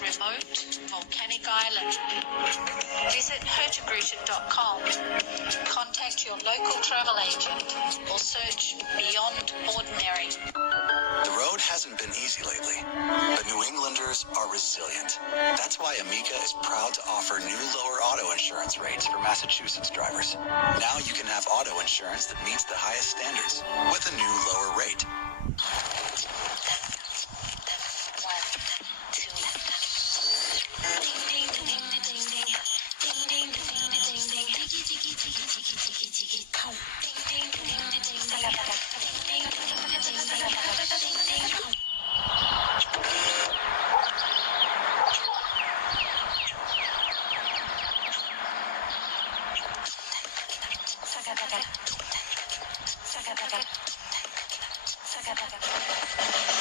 remote volcanic island. Visit hertogruta.com. Contact your local travel agent or search Beyond Ordinary. The road hasn't been easy lately, but New Englanders are resilient. That's why Amica is proud to offer new lower auto insurance rates for Massachusetts drivers. Now you can have auto insurance that meets the highest standards with a new lower rate.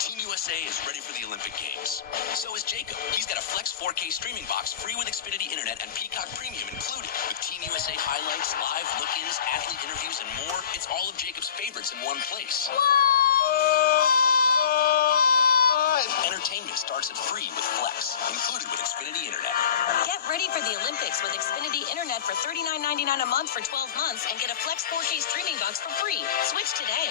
Team USA is ready for the Olympic Games. So is Jacob. He's got a Flex 4K streaming box free with Xfinity Internet and Peacock Premium included. With Team USA highlights, live look-ins, athlete interviews, and more, it's all of Jacob's favorites in one place. Entertainment starts at free with Flex, included with Xfinity Internet. Get ready for the Olympics with Xfinity Internet for $39.99 a month for 12 months and get a Flex 4K streaming box for free. Switch today.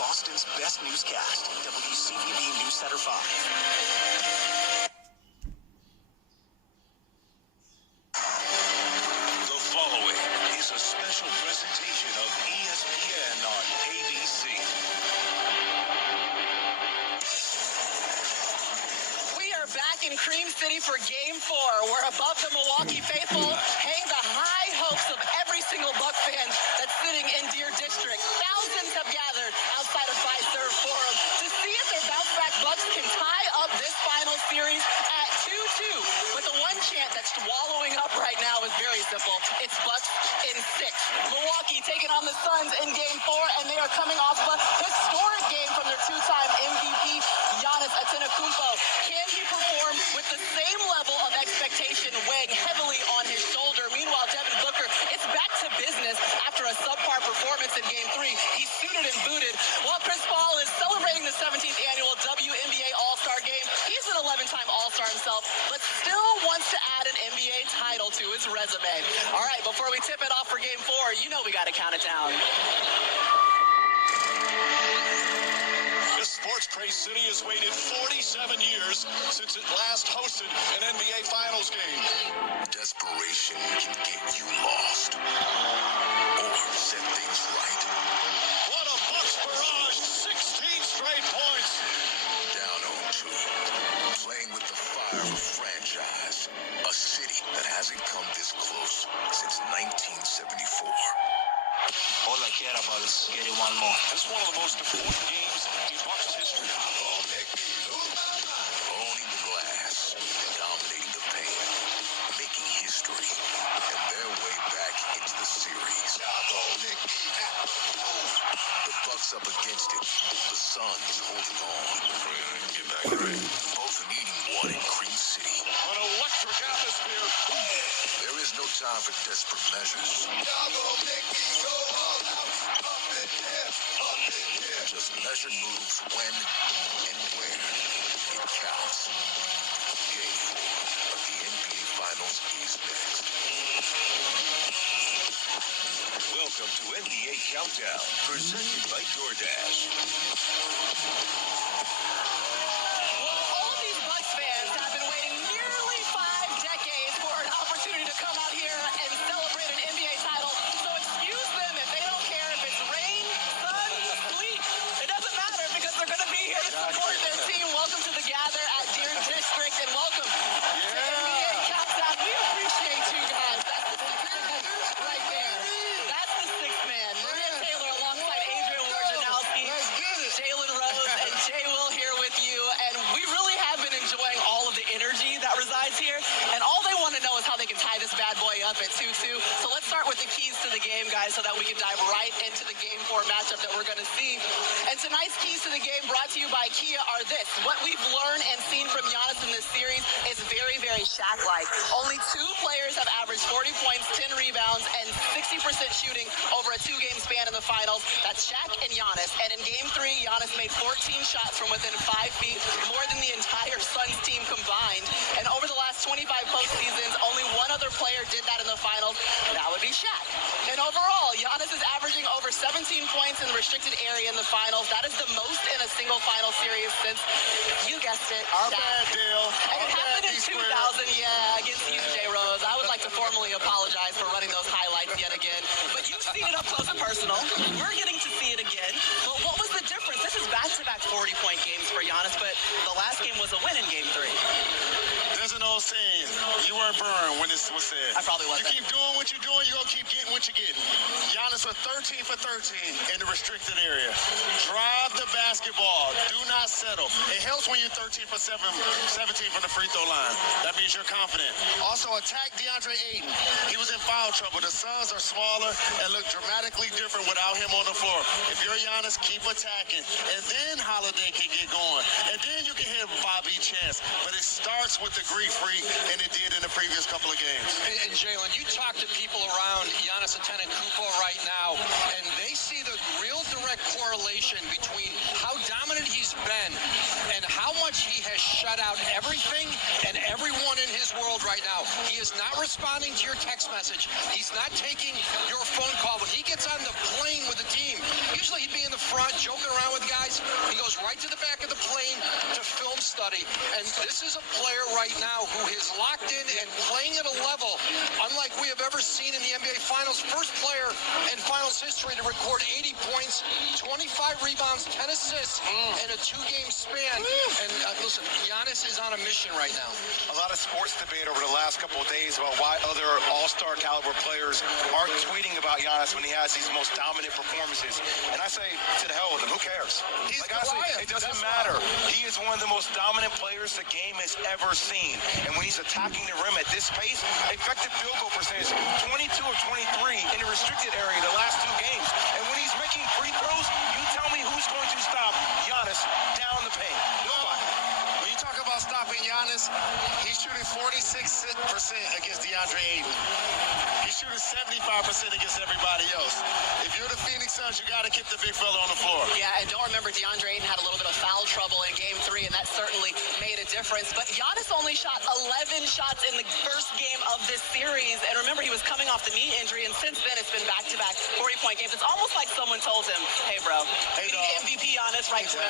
Boston's best newscast, WCVB News Center 5. The following is a special presentation of ESPN on ABC. We are back in Cream City for Game 4. We're above the Milwaukee faithful, hang the high hopes of every single Buck fan that's sitting in Deer District. Thousands have gathered outside of Fiserv Forum to see if their bounce-back Bucks can tie up this final series at 2-2. But the one chant that's swallowing up right now is very simple. It's Bucks in 6. Milwaukee taking on the Suns in Game 4, and they are coming off a historic game from their two-time MVP, Giannis Antetokounmpo. Can he perform with the same level of expectation weighing heavily on his shoulder? Meanwhile, Devin Booker, it's back to business after a subpar performance in Game 3. He's suited and booted, while Chris Paul is celebrating the 17th annual WNBA All-Star Game. He's an 11-time All-Star himself, but still wants to add an NBA title to his resume. All right, before we tip it off for Game 4, you know we got to count it down. This sports-crazed city has waited 47 years since it last hosted an NBA Finals game. Desperation can get you lost or set things right. What a Bucks barrage! 16 straight points. Down 0-2. Playing with the fire of a franchise. A city that hasn't come this close since 1974. All I care about is getting one more. This is one of the most important games in Bucks history. Owning the glass, dominating the paint, making history, and their way back into the series. The Bucks up against it. The Suns holding on. Get back right. Both needing one in Cream City. An electric atmosphere. There is no time for desperate measures. Just measured moves when and where it counts. Game 4 of the NBA Finals is next. Welcome to NBA Countdown, presented by DoorDash. Well, all these Bucks fans have been waiting nearly 5 decades for an opportunity to come out here and celebrate an NBA title. So excuse them if they don't care if it's rain, sun, sleet. It doesn't matter because they're going to be here to support their team. Welcome to the Gather at Deer District, and welcome to NBA Countdown. We appreciate you guys. That's the sixth man right there. That's the sixth man. Maria Taylor alongside Adrian Wojnarowski, Jalen Rose, and Jay Will here with you. And we really have been enjoying all of the energy that resides here. And all they want to know is how they can tie this back bad boy up at 2-2. So let's start with the keys to the game, guys, so that we can dive right into the Game 4 matchup that we're going to see. And tonight's keys to the game brought to you by Kia are this. What we've learned and seen from Giannis in this series is very, very Shaq-like. Only 2 players have averaged 40 points, 10 rebounds, and 60% shooting over a 2-game span in the finals. That's Shaq and Giannis. And in Game 3, Giannis made 14 shots from within 5 feet, more than the entire Suns team combined. And over the last 25 postseasons, only one other player did that in the finals. That would be Shaq. And overall, Giannis is averaging over 17 points in the restricted area in the finals. That is the most in a single final series since, you guessed it, Our Shaq. bad deal. And it happened in 2000, against you, J-Rose. I would like to formally apologize for running those highlights yet again. But you've seen it up close and personal. We're getting to see it again. But what was the difference? This is back-to-back 40-point games for Giannis, but the last game was a win in Game 3. There's an old saying, you weren't burned when this was said. I probably wasn't. You keep doing what you're doing, you're going to keep getting what you're getting. Giannis was 13 for 13 in the restricted area. Drive the basketball. Do not settle. It helps when you're 13 for 17 from the free throw line. That means you're confident. Also, attack DeAndre Ayton. He was in foul trouble. The Suns are smaller and look dramatically different without him on the floor. If you're Giannis, keep attacking. And then Holiday can get going. And then you can hit Bobby Chance. But it starts with the grief freak, and it did in the previous couple of games. And Jalen, you talk to people around Giannis Antetokounmpo right now, and they see the real direct correlation between how dominant he's been and how much he has shut out everything and everyone in his world right now. He is not responding to your text message. He's not taking your phone call. When he gets on the plane with the team, usually he'd be in the front joking around with guys. He goes right to the back of the plane to film study. And this is a player right now who is locked in and playing at a level unlike we have ever seen in the NBA Finals. First player in Finals history to record 80 points, 25 rebounds, 10 assists in a 2-game span. And listen, Giannis is on a mission right now. A lot of sports debate over the last couple of days about why other all-star caliber players aren't tweeting about Giannis when he has these most dominant performances. And I say, to the hell with him, who cares? He's like honestly, it doesn't matter. He is one of the most dominant players the game has ever seen. And when he's attacking the rim at this pace, effective field goal percentage, 22 or 23 in the restricted area the last 2 games. And when he's making free throws, you tell me who's going to stop Giannis down the paint. Nobody. When you talk about stopping Giannis, he's shooting 46% against DeAndre Ayton. He's shooting 75% against everybody else. If you're the Phoenix Suns, you got to keep the big fella on the floor. Yeah, and don't remember DeAndre Ayton had a little bit of foul trouble in Game 3, and that certainly made a difference. But Giannis only shot 11 shots in the first game of this series. And remember, he was coming off the knee injury, and since then it's been back-to-back 40-point games. It's almost like someone told him, hey, bro, Hey, you dog. need MVP Giannis right for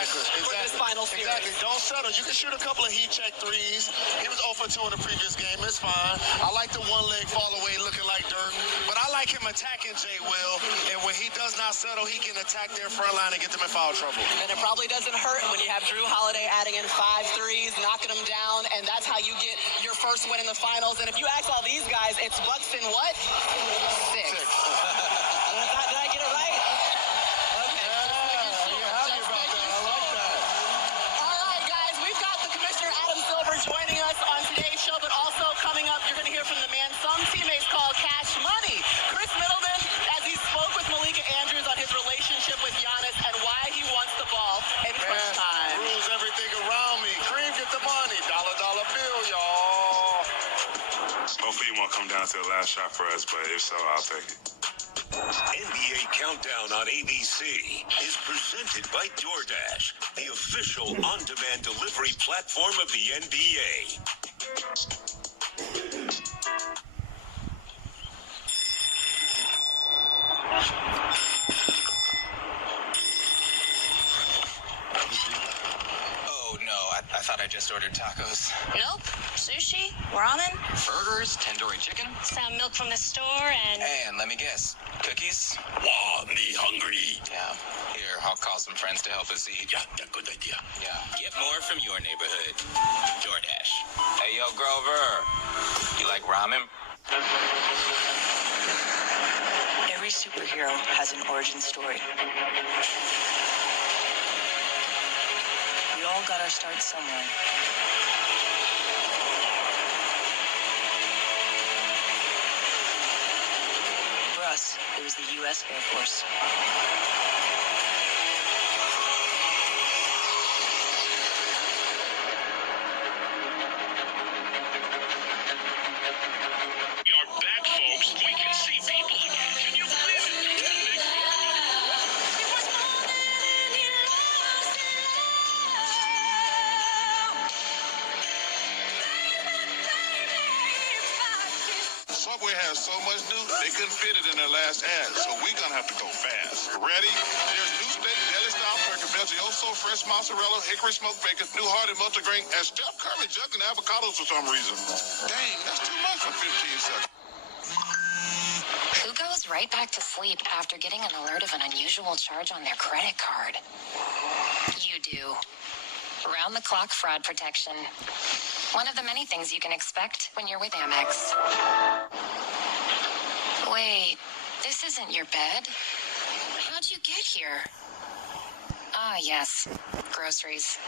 this final series. Exactly. Don't settle. You can shoot a couple of heat check threes. He was 0 for 2 in the previous game. It's fine. I like the one leg fall away looking like dirt. But I like him attacking Jay Will. And when he does not settle, he can attack their front line and get them in foul trouble. And it probably doesn't hurt when you have Drew Holiday adding in 5 threes, knocking them down, and that's how you get your first win in the finals. And if you ask all these guys, it's Bucks in what? 6. Did I get it right? Okay. You're happy about that. I like that. All right, guys, we've got the Commissioner Adam Silver joining us on today's show, but also coming up, you're going to hear from the man some teammates call Cash Money. Chris Middleton, as he spoke with Malika Andrews on his relationship with Giannis and why he wants the ball in crunch time. Rules everything around me. Cream, get the money. Dollar bill, y'all. Hopefully you won't come down to the last shot for us, but if so, I'll take it. NBA Countdown on ABC is presented by DoorDash, the official on-demand delivery platform of the NBA. Oh, no, I thought I just ordered tacos. Nope. Sushi, ramen, Burgers, tandoori chicken, some milk from the store, and and let me guess, cookies? Wow, me hungry. Yeah. Here, I'll call some friends to help us eat. Yeah, good idea. Yeah. Get more from your neighborhood. DoorDash. Hey, yo, Grover. You like ramen? Every superhero has an origin story. We all got our start somewhere. was the U.S. Air Force. We are back, folks. We can see people again. Can you believe it? Subway has so much new, they couldn't fit it in their last ad, so we're gonna have to go fast. Ready? There's new steak, deli style burger, Belgioso, fresh mozzarella, hickory smoked bacon, new hearted multigrain, and Steph Curry juggling avocados for some reason. Dang, that's too much for 15 seconds. Who goes right back to sleep after getting an alert of an unusual charge on their credit card? You do. Round-the-clock fraud protection. One of the many things you can expect when you're with Amex. Wait, this isn't your bed? How'd you get here? Ah, yes. Groceries.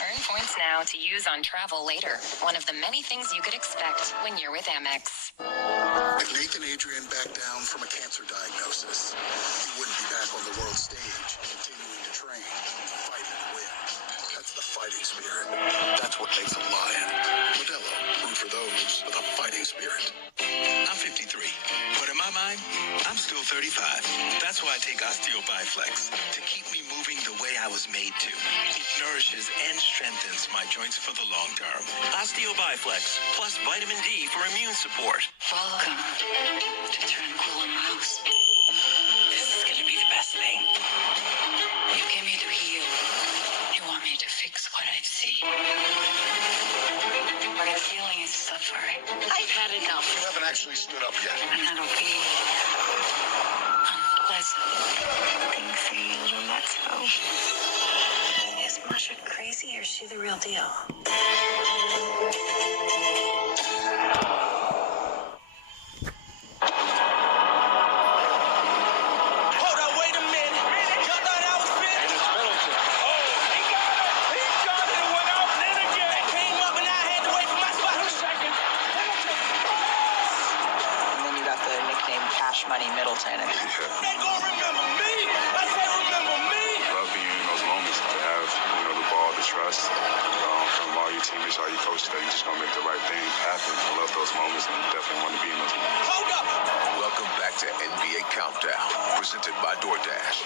Earn points now to use on travel later. One of the many things you could expect when you're with Amex. If Nathan Adrian backed down from a cancer diagnosis, he wouldn't be back on the world stage, continuing to train, fight and win. That's the fighting spirit. That's what makes a lion. Modelo, root for those with a fighting spirit. I'm 53, but in my mind, I'm still 35. That's why I take Osteo Biflex, to keep me moving the way I was made to. It nourishes and strengthens my joints for the long term. Osteo Biflex, plus vitamin D for immune support. Welcome to Tranquil House. This is gonna be the best thing. You came here to heal. You want me to fix what I see. But I'm feeling is suffering. I've had enough. You haven't actually stood up yet. And that'll be unpleasant. Things seem a little nuts, though. Is Marsha crazy or is she the real deal? Hold on, wait a minute. Y'all thought I was finished? It's Middleton. Oh, he got it. He got it and went out. Then again. It came up and I had to wait for my spot. 2 seconds. And then you got the nickname Cash Money Middleton. They gonna remember me. I said remember me. Love being in those moments to have, the ball, the trust from all your teammates, all your coaches that you're just gonna make the right thing happen. I love those moments and definitely want to be in those moments. Hold up. Welcome back to NBA Countdown, presented by DoorDash.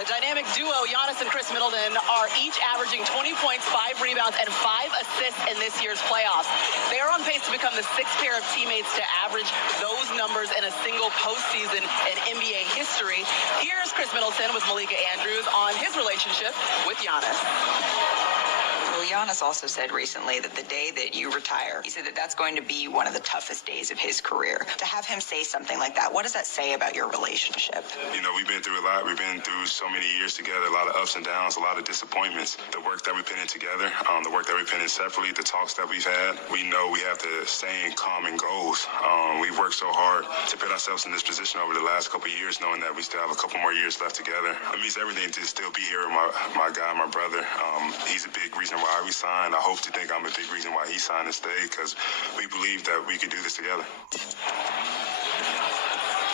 The dynamic duo, Giannis and Chris Middleton, are each averaging 20 points, 5 rebounds, and 5 assists in this year's playoffs. They are on pace to become the 6th pair of teammates to average those numbers in a single postseason in NBA history. Here's Chris Middleton with Malika Andrews on his relationship with Giannis. Well, Giannis also said recently that the day that you retire, he said that that's going to be one of the toughest days of his career. To have him say something like that, what does that say about your relationship? We've been through a lot. We've been through so many years together, a lot of ups and downs, a lot of disappointments. The work that we put in together, the work that we put in separately, the talks that we've had, we know we have to stay in common goals. We've worked so hard to put ourselves in this position over the last couple of years, knowing that we still have a couple more years left together. It means everything to still be here with my guy, my brother. He's a big reason why we signed. I hope to think I'm a big reason why he signed and stayed, because we believe that we could do this together.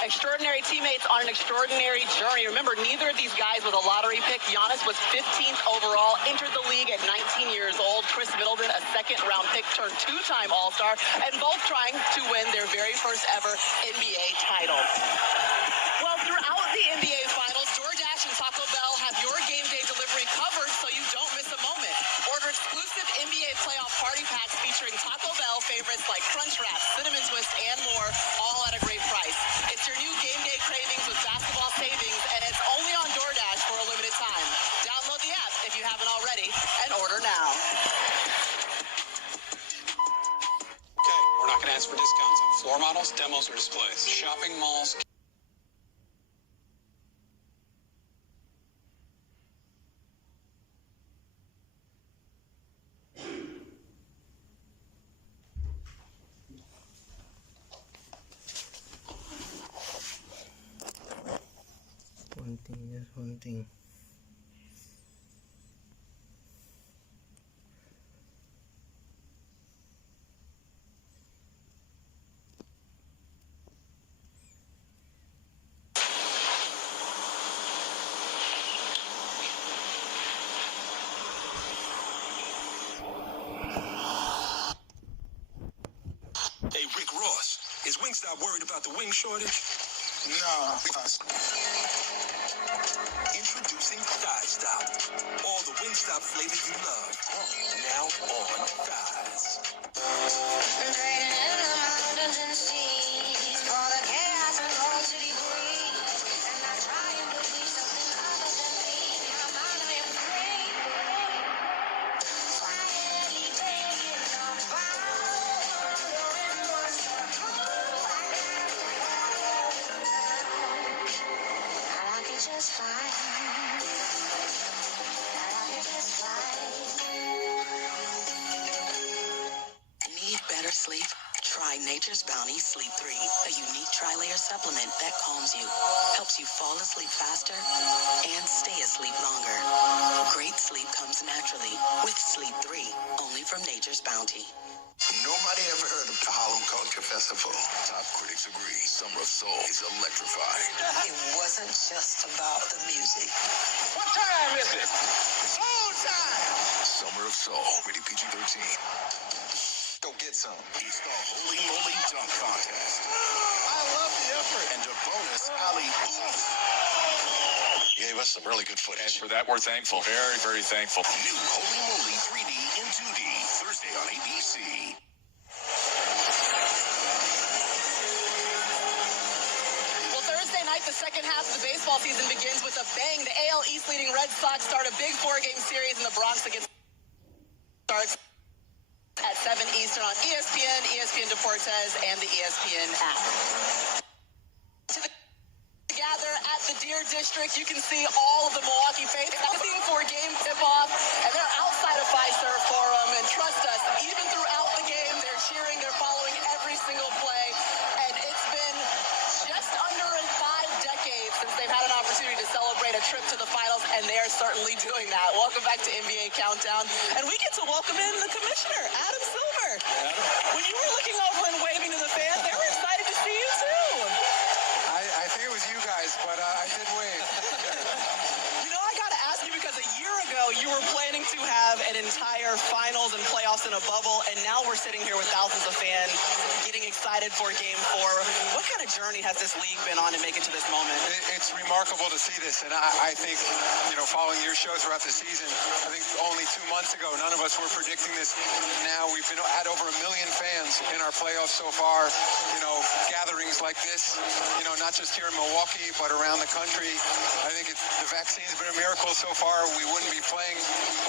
Extraordinary teammates on an extraordinary journey. Remember, neither of these guys was a lottery pick. Giannis was 15th overall, entered the league at 19 years old. Chris Middleton, a second-round pick, turned 2-time All-Star, and both trying to win their very first ever NBA title. Well, throughout the NBA Finals, DoorDash and Taco Bell have your game day delivery covered so you don't miss a moment. Order exclusive NBA playoff party packs featuring Taco Bell favorites like Crunch Wraps, Cinnamon Twist, and more, all at a great price. It's your new game day cravings with basketball savings, and it's only on DoorDash for a limited time. Download the app if you haven't already, and order now. Okay, we're not going to ask for discounts on floor models, demos, or displays. Shopping malls. One thing. Ross, is Wingstop worried about the wing shortage? No. Introducing Thigh Stop. All the Wingstop flavors you love. Now on thighs. Need better sleep? Try Nature's Bounty Sleep 3, a unique tri-layer supplement that calms you, helps you fall asleep faster, and stay asleep longer. Great sleep comes naturally with Sleep 3, only from Nature's Bounty. Nobody ever heard of the Harlem Culture Festival. Top critics agree Summer of Soul is electrifying. It wasn't just about the music. What time is it? Soul time! Summer of Soul, rated PG-13. Go get some. It's the Holy Moly Dunk Contest. I love the effort. And a bonus alley oop. Gave us some really good footage. And for that, we're thankful. Very, very thankful. New Holy Moly 3D and 2D, Thursday on ABC. Well, Thursday night, the second half of the baseball season begins with a bang. The AL East leading Red Sox start a big 4-game series in the Bronx against starts at 7 Eastern on ESPN, ESPN Deportes, and the ESPN app. Together at the Deer District, you can see all of the Milwaukee faithful for game tip-off, and they're outside of Fiserv Forum, and trust us, even throughout the game, they're cheering, they're following every single play, and it's been just under 5 decades since they've had an opportunity to celebrate a trip to the finals, and they are certainly doing that. Welcome back to NBA Countdown, and we get to welcome in the commissioner, Adam Silver. Adam. When you were looking over and waving to the fans, they were excited to see you too. I think it was you guys, but I did wave. You know, I got to ask you because a year ago you were planning to have an entire finals and playoffs in a bubble, and now we're sitting here with thousands of fans getting excited for Game 4. What kind of journey has this league been on to make it to this moment? It's remarkable to see this, and I think, you know, following your show throughout the season, I think only 2 months ago, none of us were predicting this. Now we've had over 1 million fans in our playoffs so far, you know, gatherings like this, you know, not just here in Milwaukee, but around the country. I think the vaccine's been a miracle so far. We wouldn't be playing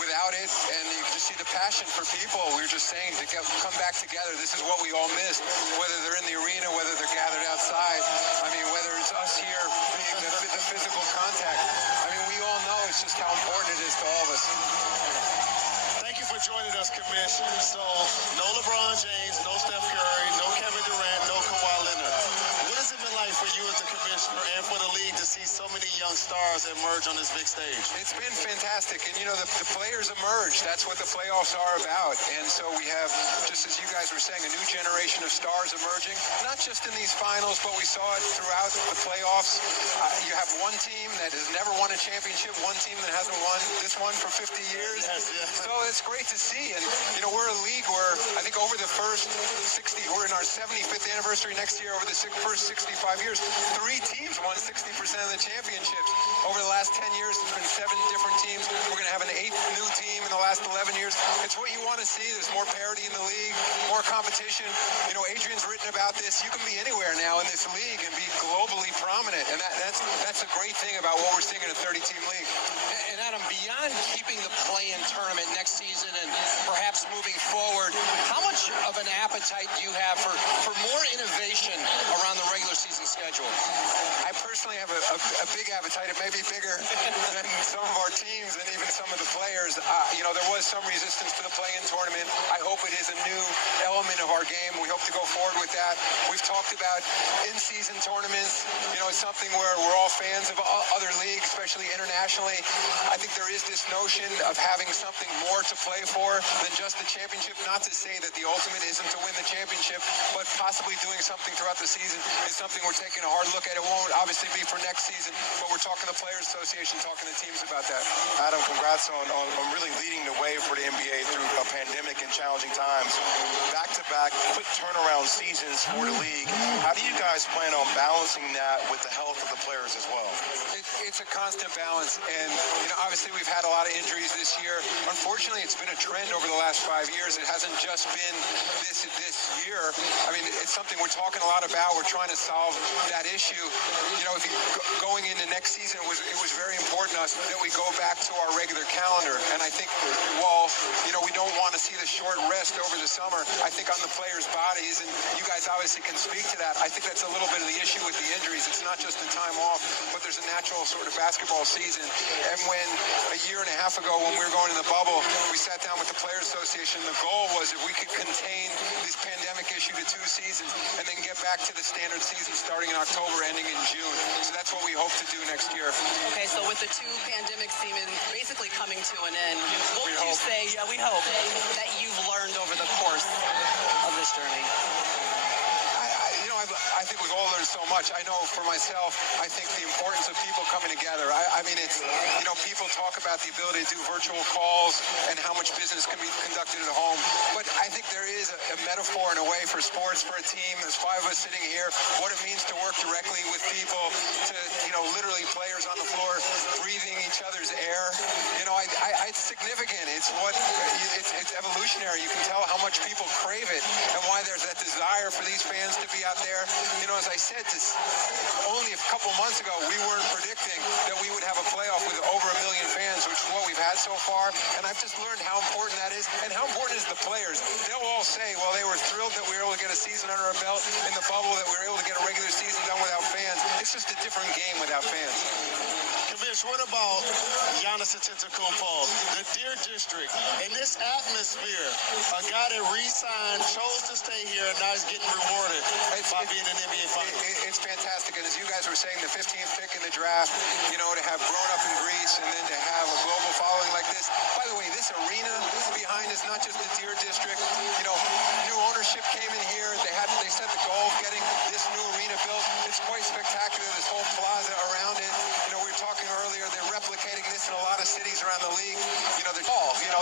without it, and you can just see the passion for people. We were just saying to come back together. This is what we all missed, whether they're in the arena, whether they're gathered outside. I mean, whether it's us here, the physical contact. I mean, we all know it's just how important it is to all of us. Thank you for joining us, Commissioner. So, no LeBron James, no Steph Curry, no Kevin Durant, no Kawhi Leonard. What has it been like for you as the commissioner and for the league to see so many young stars emerge on this big stage? It's been fantastic, and you know, the players emerge. That's what the playoffs are about. And so we have, just as you guys were saying, a new generation of stars emerging, not just in these finals, but we saw it throughout the playoffs. You have one team that has never won a championship, one team that hasn't won this one for 50 years. Yes, yes. So it's great to see. And, you know, we're a league where I think over the first 60, we're in our 75th anniversary next year, over the first 65 years, 3 teams won 60% of the championships. Over the last 10 years, it's been 7 different teams. We're going to have an 8th new team in the last 11 years. It's what you want to see. There's more parity in the league, more competition. You know, Adrian's written about this. You can be anywhere now in this league and be globally prominent. And that's a great thing about what we're seeing in a 30-team league. And Adam, beyond keeping the play-in tournament next season and perhaps moving forward, how much of an appetite do you have for more innovation around the regular season schedule? I personally have a big appetite. It may be bigger than some of our teams and even some of the players. You know, there was some resistance to the play-in tournament. I hope it is a new element of our game. We hope to go forward with that. We've talked about in-season tournaments. You know, it's something where we're all fans of other leagues, especially internationally. I think there is this notion of having something more to play for than just the championship. Not to say that the ultimate isn't to win the championship, but possibly doing something throughout the season is something we're taking a hard look at. It won't obviously be for next season, but we're talking to the Players Association, talking to teams about that. Adam, congrats on really leading the way for the NBA through a pandemic and challenging times. Back-to-back quick turnaround seasons for the league. How do you guys plan on balancing that with the health of the players as well? It's a constant balance, and obviously we've had a lot of injuries this year. Unfortunately, it's been a trend over the last 5 years. It hasn't just been this year. I mean, it's something we're talking a lot about. We're trying to solve that issue. If going into next season, it was very important to us that we go back to our regular calendar. And I think while we don't want to see the short rest over the summer, I think on the players' bodies, and you guys obviously can speak to that, I think that's a little bit of the issue with the injuries. It's not just the time off, but there's a natural sort of basketball season. And when a year and a half ago, when we were going in the bubble, we sat down with the Players Association, the goal was if we could contain this pandemic issue to 2 seasons and then get back to the standard season starting in October, ending in June. So that's what we hope to do next year. Okay, so with the 2 pandemic seasons basically coming to an end, what would you say, we hope, that you've learned over the course of this journey? I think we've all learned so much. I know for myself, I think the importance of people coming together. I mean, it's, people talk about the ability to do virtual calls and how much business can be conducted at home. But I think there is a metaphor in a way for sports, for a team. There's 5 of us sitting here, what it means to work directly with people, to, literally players on the floor breathing each other's air. It's significant. It's evolutionary. You can tell how much people crave it and why there's that desire for these fans to be out there. As I said, only a couple months ago, we weren't predicting that we would have a playoff with over 1 million fans, which is what we've had so far. And I've just learned how important that is and how important is the players. They'll all say, well, they were thrilled that we were able to get a season under our belt in the bubble, that we were able to get a regular season done without fans. It's just a different game without fans. Commish, what about Giannis Antetokounmpo, the Deer District, in this atmosphere? A guy that re-signed, chose to stay here, and now he's getting rewarded by being in the NBA Finals. It's fantastic. And as you guys were saying, the 15th pick in the draft, to have grown up in Greece and then to have a global following like this. By the way, this arena behind is not just the Deer District. New ownership came in here. They set the goal of getting this new arena built. It's quite spectacular, this whole plaza around it. We were talking earlier, they're replicating this in a lot of cities around the league.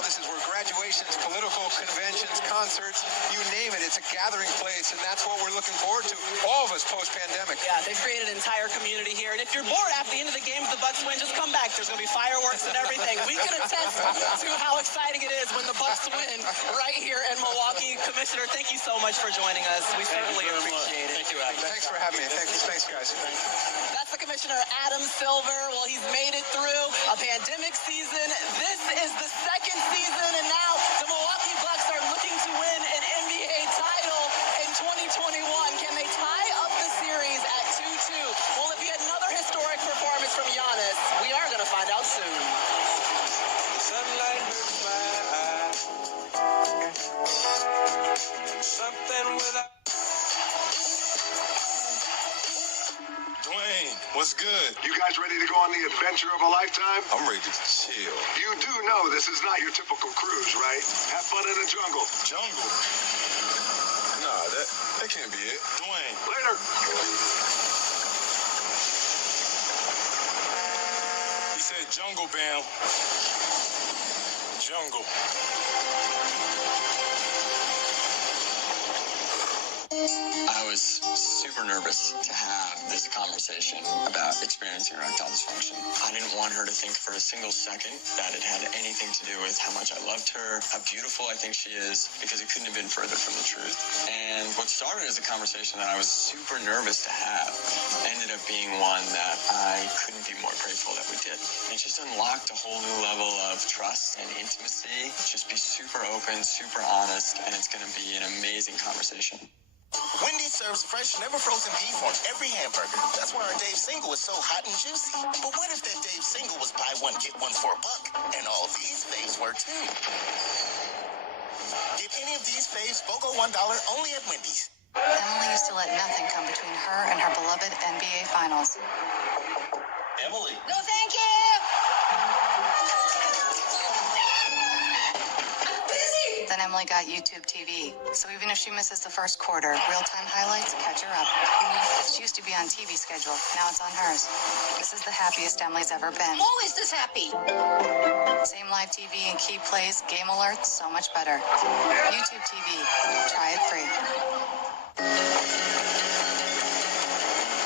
This is where graduations, political conventions, concerts, you name it. It's a gathering place, and that's what we're looking forward to, all of us post-pandemic. Yeah, they've created an entire community here. And if you're bored after the end of the game, if the Bucks win, just come back. There's going to be fireworks and everything. We can attest to how exciting it is when the Bucks win right here in Milwaukee. Commissioner, thank you so much for joining us. We certainly appreciate it. Thank you, Adam. Thanks for having me. Thanks, guys. That's the Commissioner, Adam Silver. Well, he's made it through a pandemic season. This is the 2nd season, and now the Milwaukee Bucks are looking to win an NBA title in 2021. Can they tie up the series at 2-2? Will it be another historic performance from Giannis? We are going to find out soon. The sunlight hurts my eyes. Something without. Dwayne, what's good? You guys ready to go on the adventure of a lifetime? I'm ready to chill. You do know this is not your typical cruise, right? Have fun in the jungle. Jungle? Nah, that can't be it. Dwayne. Later. He said jungle, Bam. Jungle. I was super nervous to have this conversation about experiencing erectile dysfunction. I didn't want her to think for a single second that it had anything to do with how much I loved her, how beautiful I think she is, because it couldn't have been further from the truth. And what started as a conversation that I was super nervous to have ended up being one that I couldn't be more grateful that we did. It just unlocked a whole new level of trust and intimacy. Just be super open, super honest, and it's going to be an amazing conversation. Wendy's serves fresh, never frozen beef on every hamburger. That's why our Dave Single is so hot and juicy. But what if that Dave Single was buy one, get one for $1? And all these faves were too. Get any of these faves BOGO $1 only at Wendy's. Emily used to let nothing come between her and her beloved NBA Finals. Emily. No, thank you! Then Emily got YouTube TV. So even if she misses the first quarter, real-time highlights catch her up. She used to be on TV schedule. Now it's on hers. This is the happiest Emily's ever been. Always this happy. Same live TV and key plays, game alerts, so much better. YouTube TV. Try it free.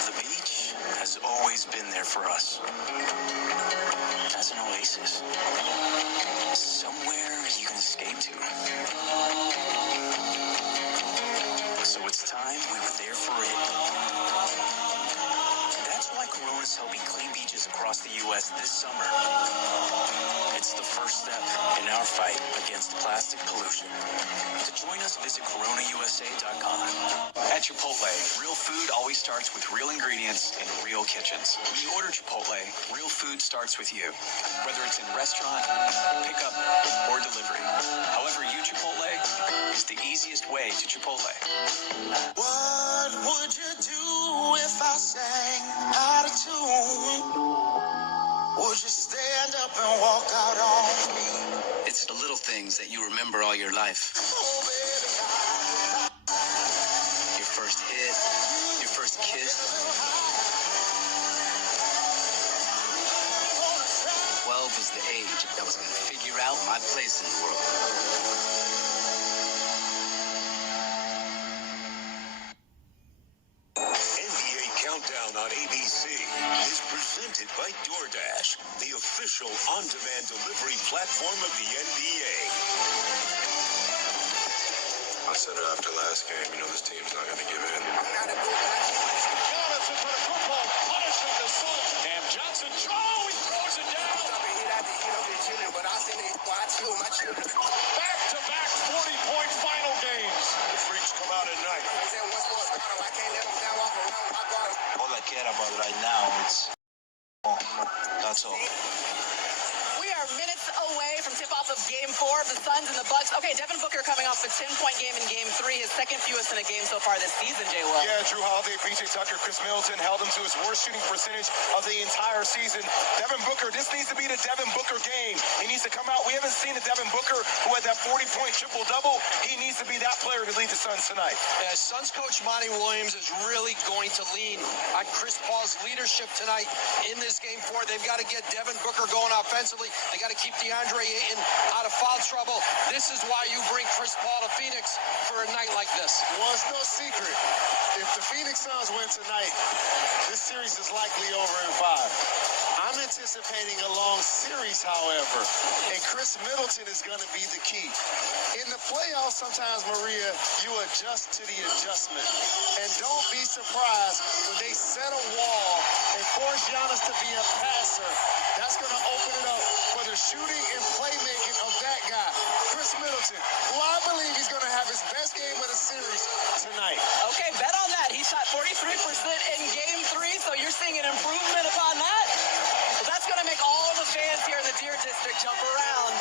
The beach has always been there for us. As an oasis. Somewhere you can escape to. So it's time we were there for it. That's why Corona's helping clean beaches across the U.S. this summer. It's the first step in our fight against plastic pollution. To join us, visit coronausa.com. At Chipotle, real food always starts with real ingredients in real kitchens. When you order Chipotle, real food starts with you. Whether it's in restaurant, pickup, or delivery. However you Chipotle is the easiest way to Chipotle. What would you do if I sang out of tune? Would you stand up and walk out on me? It's the little things that you remember all your life. Your first hit, your first kiss. 12 was the age that was going to figure out my place in the world. NBA Countdown on ABC is presented by DoorDash, the official on-demand delivery platform of the NBA. I said it after last game, this team's not going to give in. Punishing the Suns. Cam Johnson. Oh, he throws it down. Back-to-back 40-point final games. The Freaks come out at night. All I care about right now is that's all. We are minutes away from tip-off of Game 4 of the Suns and the Bucks. Okay, Devin Booker coming off a 10-point game in Game 3, his second fewest in a game so far this season, Jay Will. Yeah, Drew Holiday, PJ Tucker, Chris Middleton held him to his worst shooting percentage of the entire season. Devin Booker, this needs to be the Devin Booker game. He needs to come out. We haven't seen a Devin Booker who had that 40-point triple-double. He needs to be that player to lead the Suns tonight. As Suns coach Monty Williams is really going to lean on Chris Paul's leadership tonight in this Game 4. They've got to get Devin Booker going offensively. They got to keep DeAndre Ayton out of foul trouble. This is why you bring Chris Paul to Phoenix for a night like this. Well, it's no secret. If the Phoenix Suns win tonight, this series is likely over in 5. I'm anticipating a long series, however, and Chris Middleton is going to be the key. In the playoffs, sometimes, Maria, you adjust to the adjustment. And don't be surprised when they set a wall and force Giannis to be a passer. That's going to open it up for the shooting and playmaking of that guy, Chris Middleton, who I believe he's going to have his best game of the series tonight. Okay, bet on that. He shot 43% in Game 3, so you're seeing an improvement upon that? Well, that's going to make all the fans here in the Deer District jump around.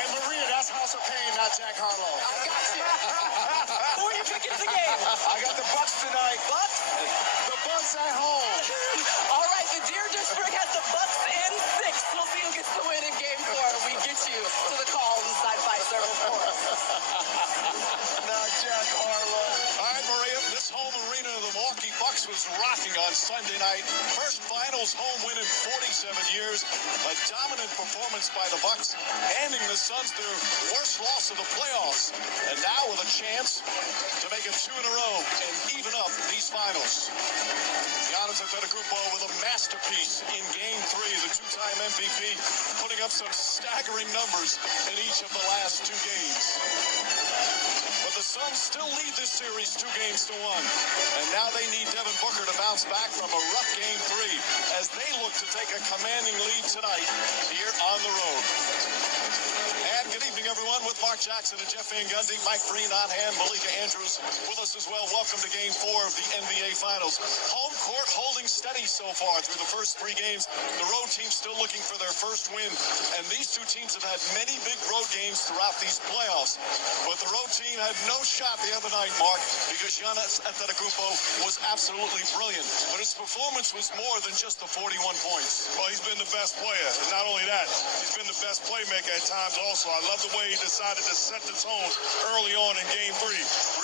And Maria, that's House of Pain, not Jack Harlow. I got you. Who are you picking for the game? I got the Bucks tonight. Bucks? The Bucks at home. All right, the Deer District has the Bucks in 6. We'll see who gets the win in Game 4. We get you to the call inside 5 service for us. Not Jack Harlow. All right, Maria, this home arena of the Milwaukee Bucks was rocking on Sunday night. First finals home win in 47 years. A dominant performance by the Bucks, handing the Suns their worst loss of the playoffs. And now with a chance to make it 2 in a row and even up these finals. Giannis Antetokounmpo with a masterpiece in Game 3, the two-time MVP, putting up some staggering numbers in each of the last 2 games. But the Suns still lead this series 2-1. And now they need Devin Booker to bounce back from a rough Game 3 as they look to take a commanding lead tonight here on the road. And good evening, everyone, with Mark Jackson and Jeff Van Gundy, Mike Breen on hand, Malika Andrews with us as well. Welcome to Game 4 of the NBA Finals. Home court holding steady so far through the first 3 games. The road team still looking for their first win. And these two teams have had many big road games throughout these playoffs. But the road team had no shot the other night, Mark, because Giannis Antetokounmpo was absolutely brilliant. But his performance was more than just the 41 points. Well, he's been the best player. And not only that, he's been the best playmaker at times also. I love the way he decided to set the tone early on in Game 3,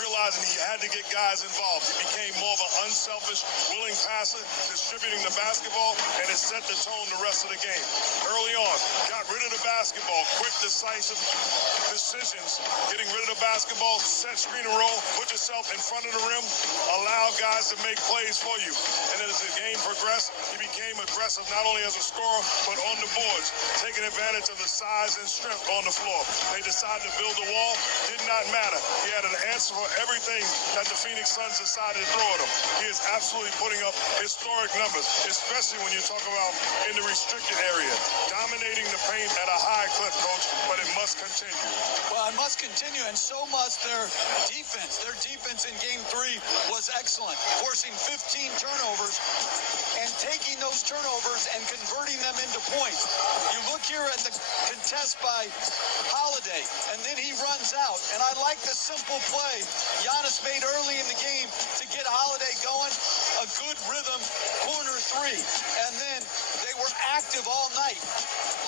realizing he had to get guys involved. He became more of an unselfish, willing passer, distributing the basketball, and it set the tone the rest of the game. Early on, got rid of the basketball, quick, decisive decisions, getting rid of the basketball, set screen and roll, put yourself in front of the rim, allow guys to make plays for you. And then as the game progressed, he became aggressive not only as a scorer, but on the boards, taking advantage of the size and strength on the floor. They decided to build a wall, did not matter. He had an answer for everything that the Phoenix Suns decided to throw at him. He is absolutely putting up historic numbers, especially when you talk about in the restricted area. Dominating the paint at a high clip, Coach, but it must continue. Well, it must continue, and so must their defense. Their defense in Game 3 was excellent, forcing 15 turnovers and taking those turnovers and converting them into points. You look here at the contest by Holiday, and then he runs out. And I like the simple play Giannis made early in the game to get Holiday going. A good rhythm, corner three. And then they were active all night,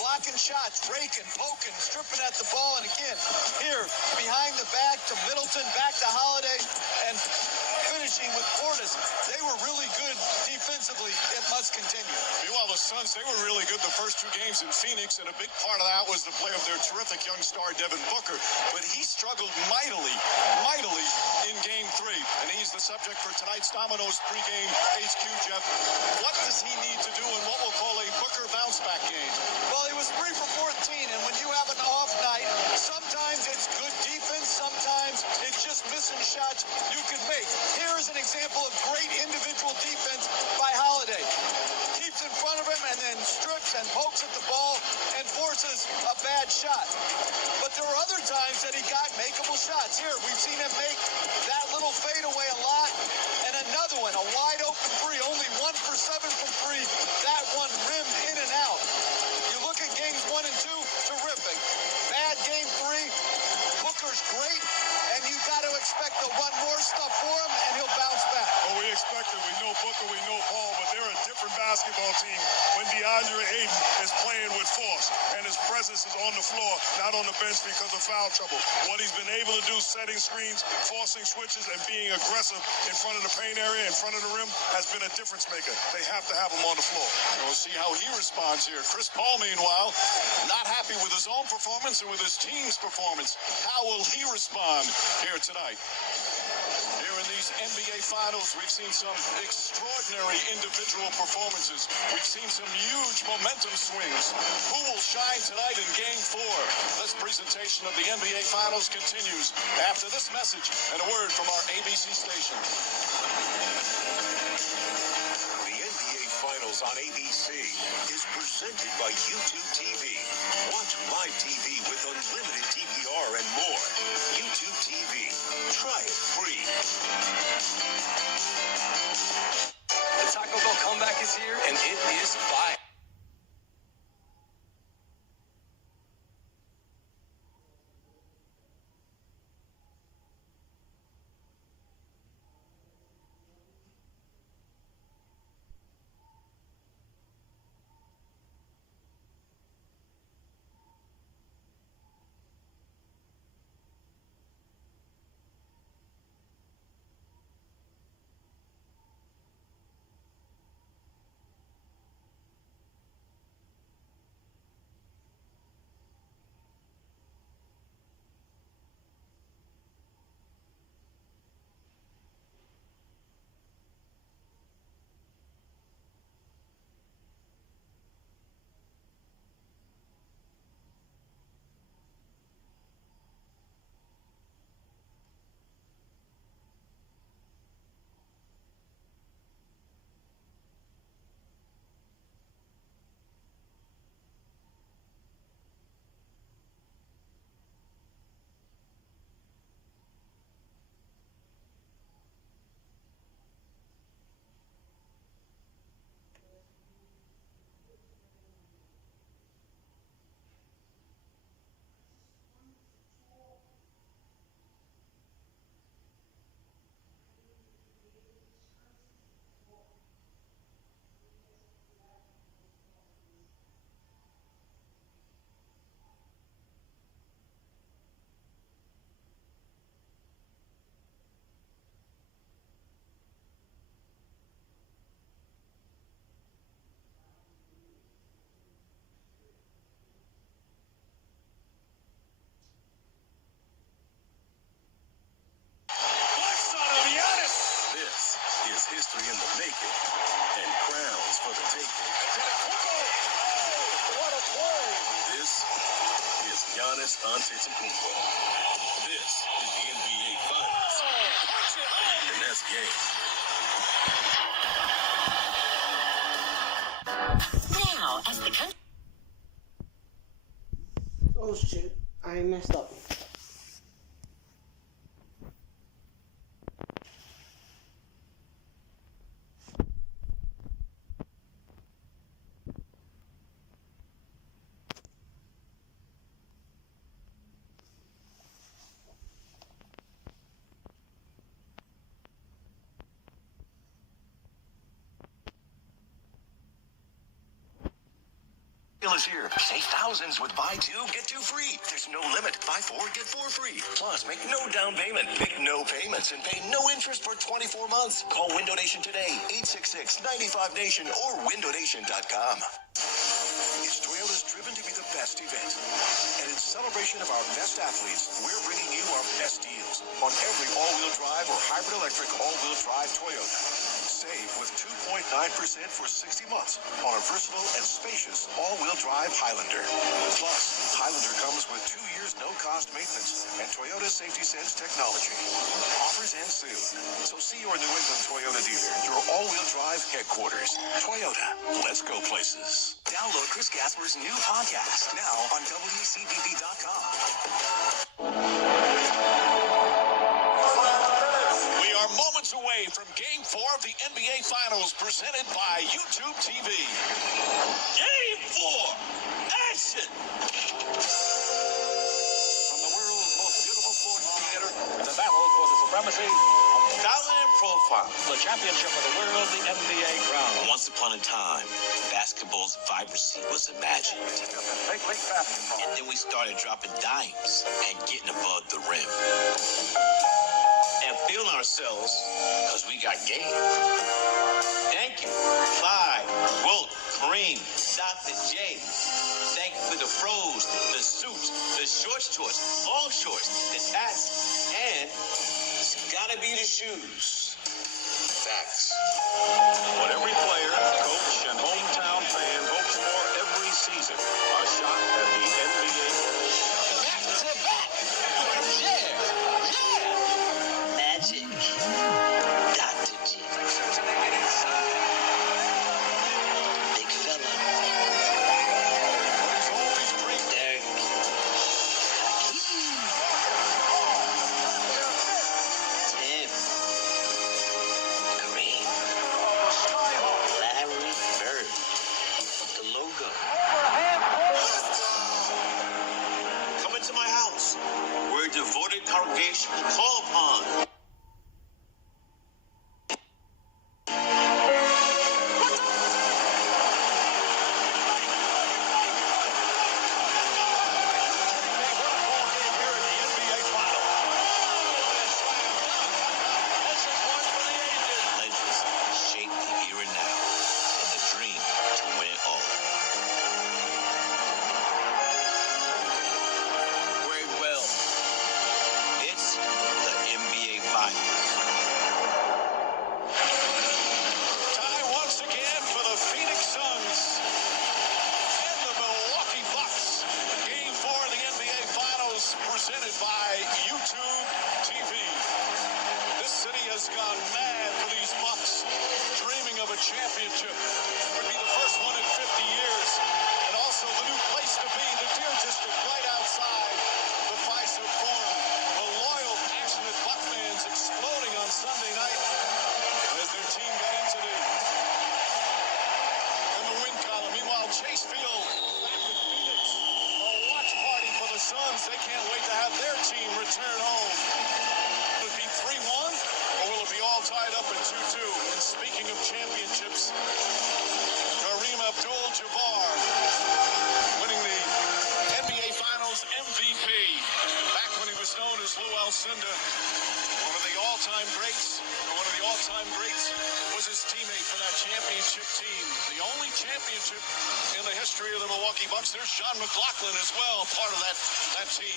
blocking shots, raking, poking, stripping at the ball. And again, here, behind the back to Middleton, back to Holiday, and finishing with Portis. They were really good defensively. It must continue. Meanwhile, the Suns, they were really good the first two games in Phoenix, and a big part of that was the play of their terrific young star, Devin Booker. But he struggled mightily in Game 3. And he's the subject for tonight's Domino's pregame HQ, Jeff. What does he need to do in what we'll call a Booker bounce-back game? Well, he was 3 for 14, and when you have an off night, sometimes it's good defense, sometimes it's just missing shots you can make. Here is an example of great individual defense by Holiday. Keeps in front of him and then strips and pokes at the ball and forces a bad shot. But there were other times that he got makeable shots. Here, we've seen him make that little fadeaway a lot. And another one, a wide open three, only 1 for 7 from three. That one rimmed in and out. You look at games 1 and 2, terrific. Bad game 3, Booker's great, and you got to expect to run more stuff for him, and he'll bounce back. Well, we expect it. We know Booker, we know Paul, but they're a different basketball team when DeAndre Ayton is playing with force, and his presence is on the floor, not on the bench because of foul trouble. What he's been able to do, setting screens, forcing switches, and being aggressive in front of the paint area, in front of the rim, has been a difference maker. They have to have him on the floor. We'll see how he responds here. Chris Paul, meanwhile, not happy with his own performance and with his team's performance. How will he respond here tonight? Here in these NBA Finals, we've seen some extraordinary individual performances. We've seen some huge momentum swings. Who will shine tonight in Game 4? This presentation of the NBA Finals continues after this message and a word from our ABC station. The NBA Finals on ABC is presented by YouTube TV. Watch live TV with unlimited DVR and more. YouTube TV. Try it free. The Taco Bell comeback is here, and it is fire. Giannis Antetokounmpo. This is the NBA Finals. And that's game. Now, as the country... Oh shit, I messed up. Is here. Save thousands with buy two, get two free. There's no limit. Buy four, get four free. Plus, make no down payment, make no payments, and pay no interest for 24 months. Call Window Nation today, 866-95-NATION or windownation.com. It's Toyota's Driven to be the best event. And in celebration of our best athletes, we're bringing you our best deals on every all-wheel drive or hybrid electric all-wheel drive Toyota. Save with 2.9% for 60 months on a versatile and spacious all-wheel drive Highlander. Plus, Highlander comes with 2 years no-cost maintenance and Toyota Safety Sense technology. Offers end soon, so see your New England Toyota dealer, your all-wheel drive headquarters. Toyota, let's go places. Download Chris Gasper's new podcast now on WCBB.com. We are moments away from Game 4 of the NBA Finals presented by YouTube TV. Game 4! Action! From the world's most beautiful sports theater, the battle for the supremacy of talent and profile. The championship of the world, the NBA crown. Once upon a time, basketball's vibrancy was imagined. Big league basketball. And then we started dropping dimes and getting above the rim. And feeling ourselves because we got game. Thank you, Clyde, Wilt, Kareem, Dr. J. Thank you for the fros, the suits, the short shorts, long shorts, the hats, and it's gotta be the shoes. Facts. What every player, coach, and hometown fan hopes for every season, a shot at the NBA. Back to back. Yeah. Magic. Dr. G. Big fella. Derek. Hakeem. Tim. Kareem. Larry Bird. The logo. Come into my house. Where a devoted congregation will call upon. Legends shape the here and now and the dream to win it all. Very well. It's the NBA Finals. Tie once again for the Phoenix Suns and the Milwaukee Bucks. Game 4 of the NBA Finals presented by YouTube TV. This city has gone mad for these Bucks, dreaming of a championship. It would be the first one in 50 years, and also the new place to be, the Deer District right outside the Fiserv Forum. The loyal, passionate Buck fans exploding on Sunday night as their team got into the win column. Meanwhile, Chase Field back with Phoenix. A watch party for the Suns. They can't wait to have their team return home. Will it be 3-1 or will it be all tied up at 2-2? And speaking of championships, Kareem Abdul-Jabbar winning the NBA Finals MVP. Back when he was known as Lou Alcindor, one of the all-time greats, one of the all-time greats was his teammate for that championship team. The only championship in the history of the Milwaukee Bucks. There's John McLaughlin as well, part of that team.